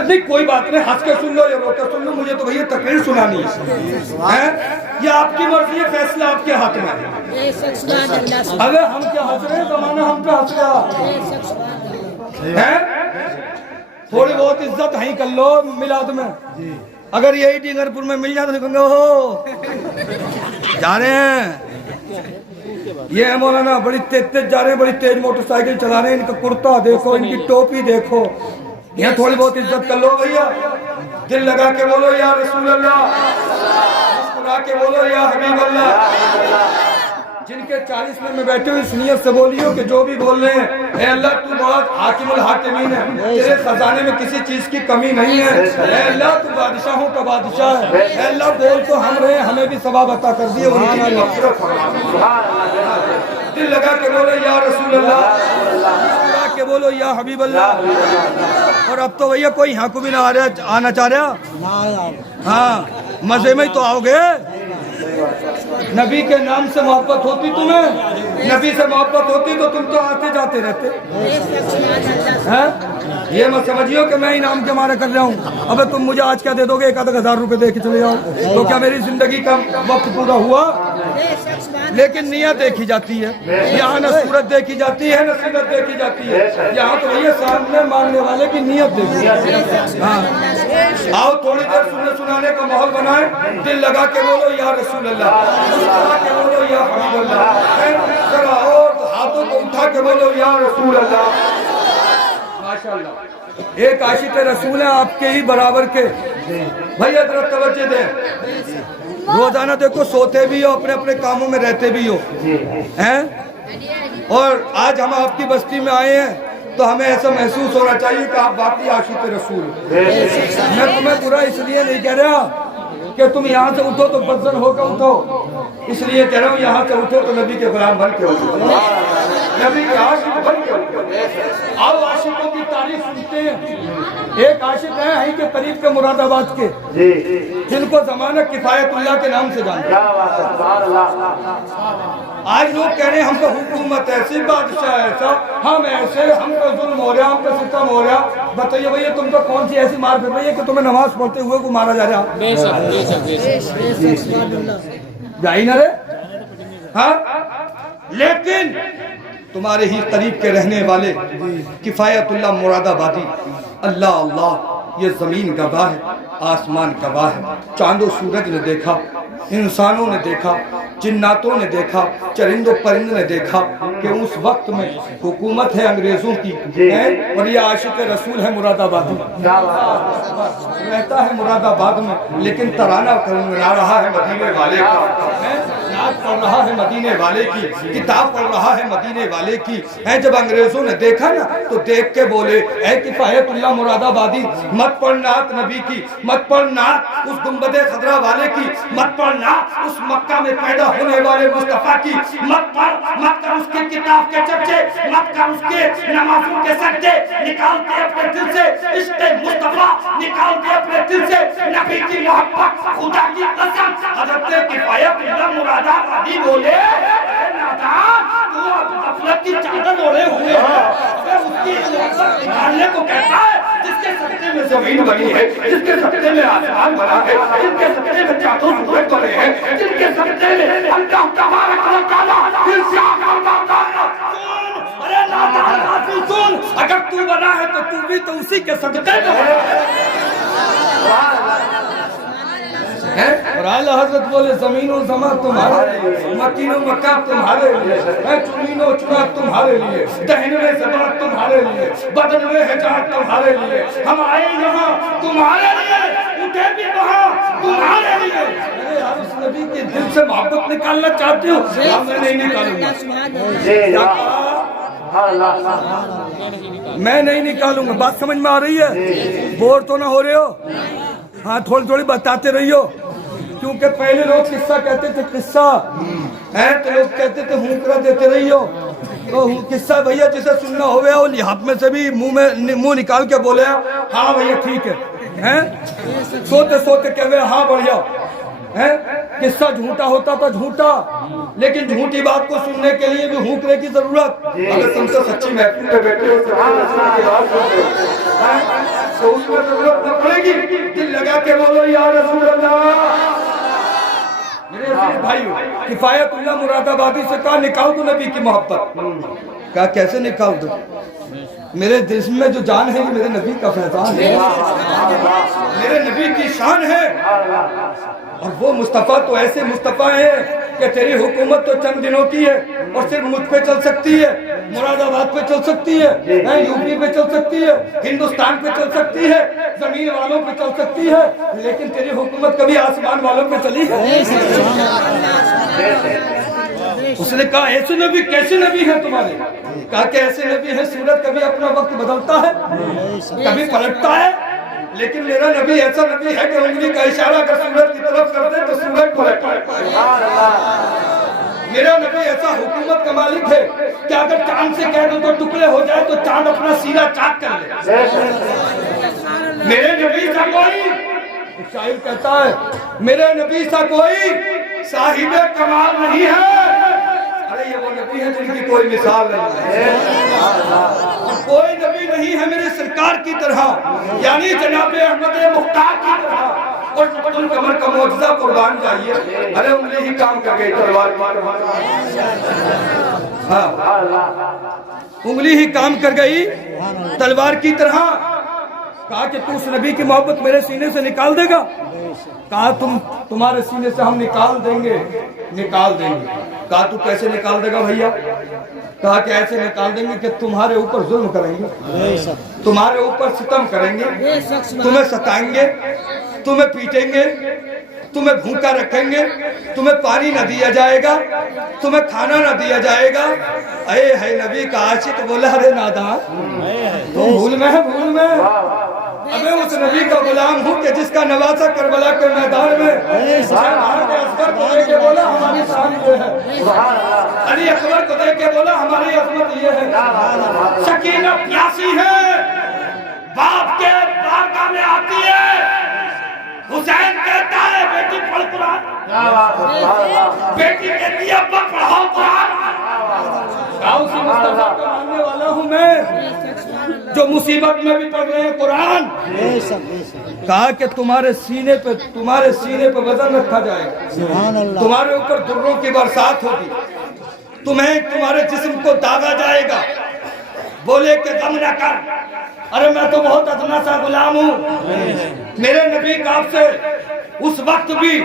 نہیں کوئی بات نہیں, ہنس کے سن لو یا رو کے سن لو, مجھے تو بھیا تقریر سنانی ہے. یہ آپ کی مرضی ہے, فیصلہ آپ کے ہاتھ میں ہے. اگر ہم کیا ہنس رہے ہیں, زمانہ ہم پہ ہنس رہا ہے. تھوڑی بہت عزت ہی کر لو میلاد میں. اگر یہی ڈینگر پور میں مل جائے تو کہیں گے ہو جا رہے ہیں. یہ ہے مولانا, بڑی تیز جا رہے ہیں, بڑی تیز موٹر سائیکل چلا رہے ہیں. ان کا کرتا دیکھو, ان کی ٹوپی دیکھو. یہاں تھوڑی بہت عزت کر لو بھیا. دل لگا کے بولو یا رسول اللہ, مسکرا کے بولو یا حبیب اللہ. جن کے 40 میں بیٹھے ہوئے اس نیت سے بولیو کہ جو بھی بول رہے ہیں, اے اللہ تو بہت حاکم الحاکمین ہے, تیرے خزانے میں کسی چیز کی کمی نہیں ہے. اے اللہ تو بادشاہوں کا بادشاہ ہے. اے اللہ بول تو ہم رہے ہیں, ہمیں بھی ثواب عطا کر دیے. دل لگا کے بولو یا رسول اللہ, مسکرا کے بولو یا حبیب اللہ. اور اب تو بھیا کوئی یہاں کو بھی نہ آنا چاہ رہا. ہاں مزے میں ہی تو آؤ گے. نبی کے نام سے محبت ہوتی تمہیں, نبی سے محبت ہوتی تو تم تو آتے جاتے رہتے. یہ مت سمجھیو کہ میں انعام کے مارے کر رہا ہوں. ابے تم مجھے آج کیا دے دو گے, 1000 روپے دے کے چلے جاؤ, تو کیا میری زندگی کا وقت پورا ہوا؟ لیکن نیت دیکھی جاتی ہے. یہاں نہ صورت دیکھی جاتی ہے, نہ سیرت دیکھی جاتی ہے. یہاں تو یہ سامنے مانگنے والے کی نیت دیکھی جاتی ہے. ہاں آؤ تھوڑی دیر سننے سنانے کا ماحول بنائیں. دل لگا کے بولو یا رسول اللہ, مسکرا کے بولو یا حبیب اللہ. ذرا اور ہاتھوں کو اٹھا کے بولو یا رسول اللہ. ماشاءاللہ ایک عاشق رسول ہے آپ کے ہی برابر کے. بھائی حضرت توجہ دیں. روزانہ دیکھو سوتے بھی ہو, اپنے اپنے کاموں میں رہتے بھی ہو ہیں, اور آج ہم آپ کی بستی میں آئے ہیں تو ہمیں ایسا محسوس ہونا چاہیے کہ آپ باقی عاشق رسول. میں تمہیں برا اس لیے نہیں کہہ رہا کہ تم یہاں سے اٹھو تو بدزن ہو کر اٹھو, اس لیے کہہ رہا ہوں یہاں سے اٹھو تو نبی کے غلام بن کے اٹھو, نبی کے عاشق بن کے اٹھو. آؤ عاشقوں کی تعریف سنتے ہیں. ایک عاشق ہے ہی کے قریب کے مراد آباد کے, جن کو زمانہ کفایت اللہ کے نام سے جانتے ہیں. آج لوگ کہہ رہے ہیں ہم کو حکومت ایسی, بادشاہ ایسا, ہم ایسے, ہم کو ظلم ہو رہا, ہم کو ستم ہو رہا. بتائیے بھئی تم کو کون سی ایسی مار پھر رہی ہے کہ تمہیں نماز پڑھتے ہوئے کو مارا جا رہا؟ جائی نہ رہے. ہاں لیکن تمہارے ہی قریب کے رہنے والے کفایت اللہ مراد آبادی, اللہ اللہ, یہ زمین گواہ ہے, آسمان گواہ ہے, چاند و سورج نے دیکھا, انسانوں نے دیکھا, جناتوں نے دیکھا, چرند و پرند نے دیکھا کہ اس وقت میں حکومت ہے انگریزوں کی, اور یہ عاشق رسول ہے مراد آبادی, رہتا ہے مراد آباد میں, لیکن ترانہ گا رہا ہے مدینے والے کا, نعت پڑھ رہا ہے مدینے والے کی, کتاب پڑھ رہا ہے مدینے والے کی. جب انگریزوں نے دیکھا نا تو دیکھ کے بولے اے کفایت اللہ مراد آبادی, مت پڑھ نعت نبی کی, مت پڑھ نعت اس گنبد خضرا والے کی, مت پڑھ نعت اس مکہ میں پیدا ہونے والے مصطفیٰ کی, مت کر اس کی کتاب کے چرچے, مت کر اس کے نمازوں کے سجدے. نکال کے اپنے دل سے عشق مصطفیٰ, نکال کے اپنے دل سے نبی کی محبت. خدا کی قسم حضرت کفایت اللہ مراد آبادی بولے تو غفلت کی چادر اوڑھے ہوئے ہیں. اس کی جاننے کو کہتا ہے جس کے صدقے میں زمین بنی ہے, جس کے صدقے میں آسمان بنا ہے, جن کے صدقے میں چادر سورج بنے ہیں, جن کے صدقے میں اللہ تبارک و تعالی سن. اگر تو بنا ہے تو تو بھی تو اسی کے صدقے میں ہے. اور اعلیٰ حضرت بولے زمین و زمان تمہارے, مکین و مکان تمہارے لیے, چنین و چنات تمہارے لیے, دہن میں زبان تمہارے لیے, بدن میں حجاب تمہارے لیے. ہم آئے یہاں تمہارے لیے, اٹھے بھی وہاں تمہارے لیے. اس نبی کے دل سے محبت نکالنا چاہتے ہو, میں نہیں نکالوں گا, میں نہیں نکالوں گا. بات سمجھ میں آ رہی ہے؟ بور تو نہ ہو رہے ہو؟ ہاں تھوڑی تھوڑی بتاتے رہی ہو, کیونکہ پہلے لوگ قصہ کہتے تھے, قصہ تو لوگ کہتے تھے ہونکرا دیتے رہی ہو. تو قصہ بھیا جسے سننا ہوئے ہو لحاظ میں سے بھی منہ نکال کے بولے ہاں بھیا ٹھیک ہے, سوتے سوتے کہہ رہے ہاں بڑھیا, قصہ جھوٹا ہوتا تھا جھوٹا، لیکن جھوٹی بات کو سننے کے لیے بھی ہونکنے کی ضرورت۔ اگر تم سے سچی محفل میں بیٹھے ہو تو اس میں ضرورت نہ پڑے گی، دل لگا کے بولو یا رسول اللہ۔ میرے عزیز بھائیو، کفایت اللہ مراد آبادی سے کہا نکال دو نبی کی محبت۔ کہا کیسے نکال دو؟ میرے جسم میں جو جان ہے یہ میرے نبی کا فیضان ہے، میرے نبی کی شان ہے، اور وہ مصطفیٰ تو ایسے مصطفیٰ ہیں کہ تیری حکومت تو چند دنوں کی ہے اور صرف مجھ پہ چل سکتی ہے، مراد آباد پہ چل سکتی ہے، یو پی پہ چل سکتی ہے، ہندوستان پہ چل سکتی ہے، زمین والوں پہ چل سکتی ہے، لیکن تیری حکومت کبھی آسمان والوں پہ چلی ہے؟ اس نے کہا ایسے نبی کیسے نبی ہیں تمہارے؟ کہا کہ ایسے نبی ہیں سورج کبھی اپنا وقت بدلتا ہے، کبھی پلٹتا ہے، لیکن میرا نبی ایسا نبی ہے کہ انگلی کا اشارہ اگر سورج کی طرف کر دے تو سورج پلٹتا ہے۔ میرا نبی ایسا حکومت کا مالک ہے کہ اگر چاند سے کہہ دو تو ٹکڑے ہو جائے تو چاند اپنا سینہ چاک کر لے۔ میرے نبی سا کوئی، شاعر کہتا ہے میرے نبی سا کوئی صاحب کمال نہیں ہے، ارے یہ وہ نبی ہے جن کی کوئی مثال نہیں ہے، کوئی نبی نہیں ہے میرے سرکار کی طرح، یعنی جناب احمد مختار کی طرح۔ اور تم کمر کا معجزہ قربان جائیے، ارے انگلی ہی کام کر گئی تلوار کی، ہاں انگلی ہی کام کر گئی تلوار کی طرح۔ کہا کہ تو اس نبی کی محبت میرے سینے سے نکال دے گا؟ کہا تمہارے سینے سے ہم نکال دیں گے، نکال دیں گے۔ کہا تو کیسے نکال دے گا بھیا؟ کہا کہ ایسے نکال دیں گے کہ تمہارے اوپر ظلم کریں گے، تمہارے اوپر ستم کریں گے، تمہیں ستائیں گے، تمہیں پیٹیں گے، تمہیں بھوکا رکھیں گے، تمہیں پانی نہ دیا جائے گا، تمہیں کھانا نہ دیا جائے گا۔ اے ہے نبی کا عاشق بولا ارے نادان تم بھول میں ہے، بھول میں ابے اس نبی کا غلام ہوں کہ جس کا نواسا کربلا کے میدان میں اصغر کو دے کے بولا ہماری شان یہ ہے، علی اکبر کو دے کے بولا ہماری عظمت یہ ہے۔ سکینہ پیاسی ہے، باپ کے بارگاہ میں آتی ہے، حسین کہتا ہے بیٹی پڑھ قرآن، بیٹی کہتی ہے ابا پڑھاؤ قرآن۔ اسی مصطفیٰ کا ماننے والا ہوں میں جو مصیبت میں بھی پڑھ رہے ہیں قرآن۔ کہا کہ تمہارے سینے پہ وزن رکھا جائے گا، تمہارے اوپر دروں کی برسات ہوگی، تمہارے جسم کو داغا جائے گا۔ بولے کہ غم نہ کر، ارے میں تو بہت ادنا سا غلام ہوں، میرے نبی کا آپ سے اس وقت بھی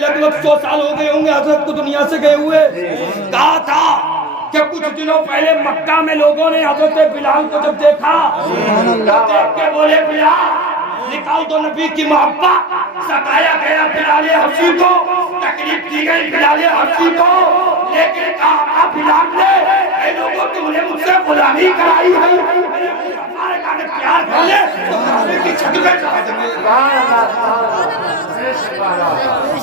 لگ بھگ 100 سال ہو گئے ہوں گے حضرت کو دنیا سے گئے ہوئے۔ کہا تھا کہ کچھ دنوں پہلے مکہ میں لوگوں نے حضرت بلال کو جب دیکھا دیکھ کے بولے بلال نکال دو نبی کی محبت۔ ستایا گیا بلال حبشی کو، تکلیف دی گئی بلال حبشی کو، لیکن کہا بلال نے اے لوگوں تم نے مجھ سے غلامی کرائی ہے، ہمارے کہنے پیار کر لے تو نبی کی چھت پہ چڑھا دیں۔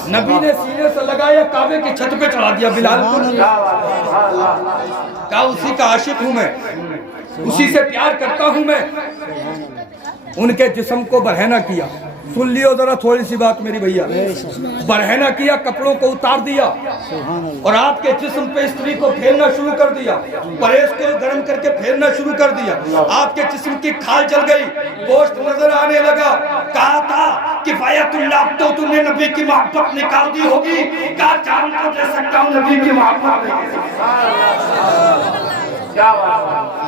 نبی نے سینے سے لگایا کعبے کی چھت پہ چڑھا دیا بلال کو۔ کہا اسی کا عاشق ہوں میں، اسی سے پیار کرتا ہوں میں۔ ان کے جسم کو برہنہ کیا، سن لیو ذرا تھوڑی سی بات میری بھیا، برہنہ کیا، کپڑوں کو اتار دیا اور آپ کے جسم پہ استری کو پھیرنا شروع کر دیا، پریس کو گرم کر کے پھیرنا شروع کر دیا۔ آپ کے جسم کی کھال جل گئی، گوشت نظر آنے لگا۔ کہا تھا کفایت اللہ تو تم نے نبی کی محبت نکال دی ہوگی، کہا جان کو دے سکتا ہوں نبی کی محبت۔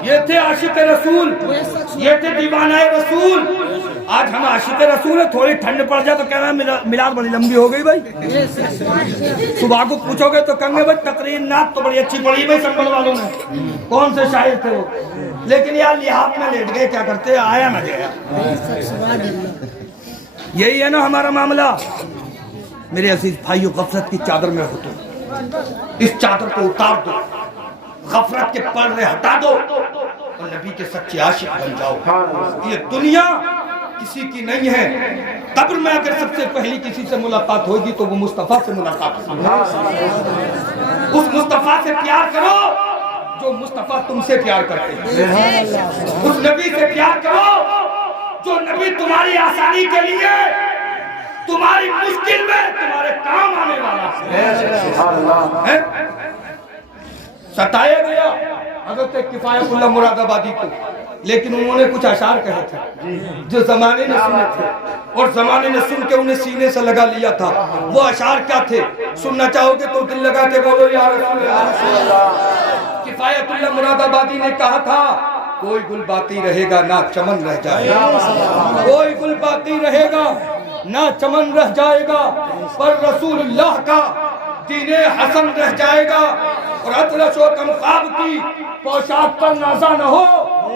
یہ تھے عاشق رسول، یہ تھے دیوانہ رسول۔ آج ہم عاشق رسول ہیں، تھوڑی ٹھنڈ پڑ جائے تو کہہ رہے ہیں میلاد بڑی لمبی ہو گئی بھائی۔ صبح کو پوچھو گے تو کہیں گے بھائی تقریر نعت تو بڑی اچھی پڑھی بھائی سنبھل والوں نے، کون سے شاعر تھے وہ، لیکن یار لحاظ میں لیٹ گئے، کیا کرتے آیا نہ گیا۔ یہی ہے نا ہمارا معاملہ۔ میرے عزیز بھائیو، غفلت کی چادر میں ہو تو اس چادر کو اتار دو، غفلت کے پردے ہٹا دو اور نبی کے سچے عاشق بن جاؤ۔ یہ دنیا کسی کی نہیں ہے، قبر میں اگر سب سے پہلی کسی سے ملاقات ہوگی تو وہ مصطفیٰ سے ملاقات ہوگی۔ اس مصطفیٰ سے پیار کرو جو مصطفیٰ تم سے پیار کرتے ہیں، اس نبی سے پیار کرو جو نبی تمہاری آسانی کے لیے تمہاری مشکل میں تمہارے کام آنے والا ہے۔ ستایا گیا حضرت کفایت اللہ مراد آبادی کو، لیکن انہوں نے کچھ اشعار کہے تھے جو زمانے نے سنے تھے، اور زمانے نے سن کے انہیں سینے سے لگا لیا تھا۔ وہ اشعار کیا تھے؟ سننا چاہو گے تو دل لگا کے بولو یا رسول اللہ۔ کفایت اللہ مراد آبادی نے کہا تھا کوئی گل باقی رہے گا نہ چمن رہ جائے گا، کوئی گل باقی رہے گا نہ چمن رہ جائے گا، پر رسول اللہ کا دین حسن رہ جائے گا، اور اطلس و کمخاب کی پوشاک پر نازا نہ ہو،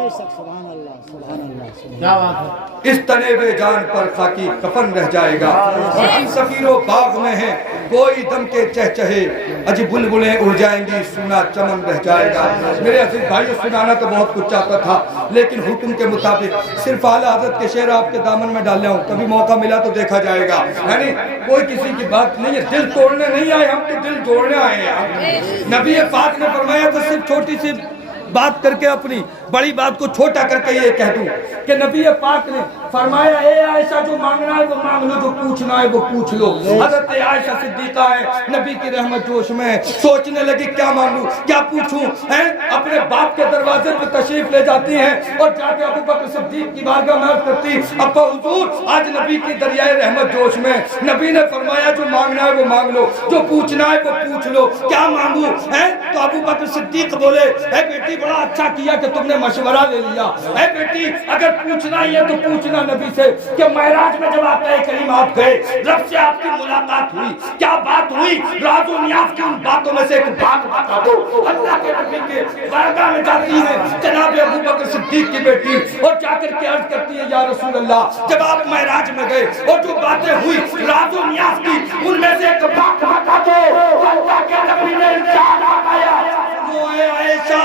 سبحان اللہ سبحان اللہ کیا بات ہے، اس تنے بے جان پر خاکی کفن رہ جائے گا۔ اور ہم سفیر و باغ میں ہیں کوئی دم کے چہچہے، اجی بلبلیں اڑ جائیں گی سونا چمن رہ جائے گا۔ میرے عزیز بھائیو، سنانا تو بہت کچھ چاہتا تھا، لیکن حکم کے مطابق صرف اعلیٰ حضرت کے شعر آپ کے دامن میں ڈالیا ہوں، کبھی موقع ملا تو دیکھا جائے گا۔ یعنی کوئی کسی کی بات نہیں ہے، دل توڑنے نہیں آئے ہم، تو دل جوڑنے آئے ہیں۔ نبی پاک نے فرمایا تھا صرف چھوٹی سی بات کر کے اپنی بڑی بات کو چھوٹا کر کے یہ کہہ دوں کہ نبی پاک نے فرمایا اے عائشہ جو مانگنا ہے وہ مانگ لو، جو پوچھنا ہے وہ پوچھ لو۔ حضرت عائشہ صدیقہ ہے نبی کی رحمت جوش میں، سوچنے لگی کیا مانگوں کیا پوچھوں، اپنے باپ کے دروازے پہ تشریف لے جاتی ہیں اور جا کے ابو بکر صدیق کی بارگاہ میں عرض کرتی ابا حضور آج نبی کی دریائے رحمت جوش میں نبی نے فرمایا جو مانگنا ہے وہ مانگ لو، جو پوچھنا ہے وہ پوچھ لو، کیا مانگوں؟ تو ابو بکر صدیق بولے اے بیٹی بڑا اچھا کیا کہ تم نے مشورہ لے لیا، اے بیٹی اگر پوچھنا ہی ہے تو پوچھنا نبی سے کہ معراج میں جب آپ کریم آپ گئے رب سے آپ کی ملاقات ہوئی، کیا بات ہوئی؟ راز و نیاز کی ان باتوں میں سے ایک بات بتا دو۔ اللہ کے نبی کے بارگاہ میں جاتی ہے جناب ابو بکر صدیق کی بیٹی اور جا کر کے عرض کرتی ہے یا رسول اللہ جب آپ معراج میں گئے اور جو باتیں ہوئی راز و نیاز کی ان میں سے ایک بات بتا دو۔ اللہ کے نبی نے ارشاد فرمایا اے عائشہ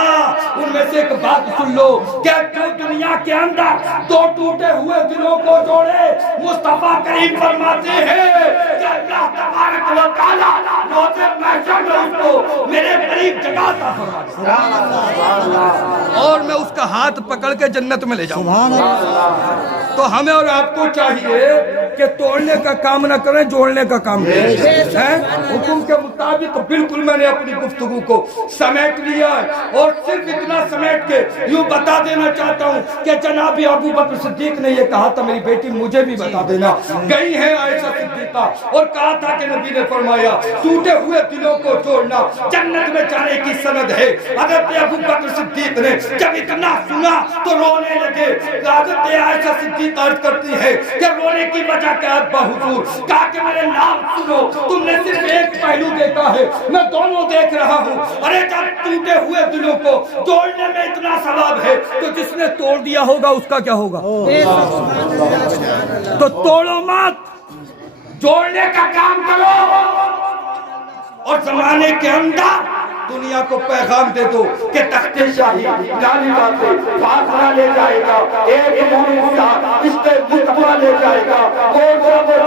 ان میں سے ایک بات سن لو کہ جو دنیا کے اندر دو ٹوٹے ہوئے دلوں کو جوڑے مصطفیٰ کریم فرماتے ہیں کہ اللہ تبارک و تعالیٰ روز محشر میں اس کو میرے قریب جگہ عطا فرمائے اور میں اس کا ہاتھ پکڑ کے جنت میں لے جاؤں۔ سبحان اللہ۔ تو ہمیں اور آپ کو چاہیے کہ توڑنے کا کام نہ کریں، جوڑنے کا کام کریں۔ حکم کے مطابق بالکل میں نے اپنی گفتگو کو سمیٹ لیا ہے اور صرف اتنا سمیٹ کے یوں بتا دینا چاہتا ہوں کہ جناب ابو بکر صدیق نے یہ کہا تھا میری بیٹی مجھے بھی بتا دینا، گئی ہے عائشہ صدیقہ اور کہا تھا کہ نبی نے فرمایا ٹوٹے ہوئے دلوں کو جوڑنا جنت میں جانے کی سند ہے۔ حضرت ابو بکر صدیق نے جب اتنا سنا تو رونے لگے۔ حضرت عائشہ صدیقہ عرض کرتی ہے کہ رونے کی وجہ کیا ابا حضور؟ کہا کہ میرے نام سنو، تم نے صرف ایک پہلو دیکھا ہے میں دونوں دیکھ رہا ہوں۔ ارے جب ٹوٹے ہوئے دلوں کو توڑنے میں اتنا ثواب ہے تو جس نے توڑ دیا ہوگا اس کا کیا ہوگا؟ تو توڑو مت، جوڑنے کا کام کرو اور زمانے کے اندر دنیا کو پیغام دے دو کہ تخت شاہی جانی باتیں فاصلہ لے جائے گا، ایک مومن اس کے مصطفیٰ لے جائے گا، وہ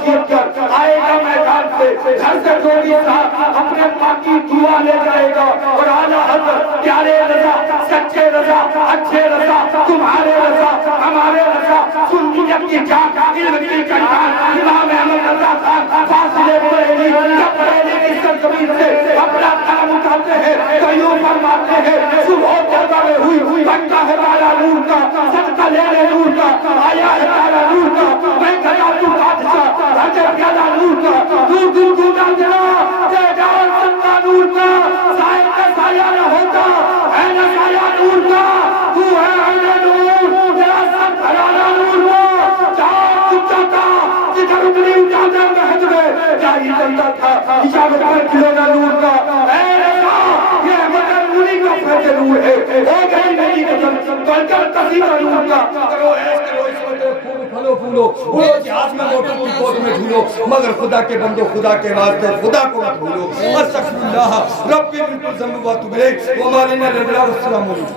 جیت کر آئے گا میدان سے، گھر سے جوڑی صاحب اپنے پاکی دعا لے جائے گا اور اعلیٰ حضرت پیارے رضا سچے رضا اچھے رضا تمہارے رضا ہمارے رضا سنیت کی جان علم کی کٹان امام احمد رضا خان فاصلے بریلی جب بریلی کی سرزمین سے اپنا قلم اٹھاتے ہیں کیوں فرماتے ہیں صبح پیدا میں ہوئی بنتا ہے تارا نور کا صدقہ لے لے نور کا آیا ہے تارا نور کا میں کھڑا تو بادشاہ رجب پیدا نور کا دور دور گونا دلا دے جاؤ صدقہ نور کا سائے کا سایہ نہ ہوتا ہے نہ سایہ نور کا تو ہے نور تیرا سب بھرانا نور کا جہاں کچھا تھا جدھر اپنی اجازہ محض میں جاہی چلتا تھا اجازت میں کھلونا نور کا اے رضا یہ مگر نوری کا فیض نور ہے ہو گئی نہیں قسم بلکہ تصیبہ نور کا کرو ایس کرو اس وقت پھلو پھولو اڑو جہاز میں موٹر کی گود میں جھولو مگر خدا کے بندو خدا کے واسطے خدا کو مت بھولو استغفر اللہ ربی من کل ذنب و اتوب الیہ وما لنا الا السلام علیکم۔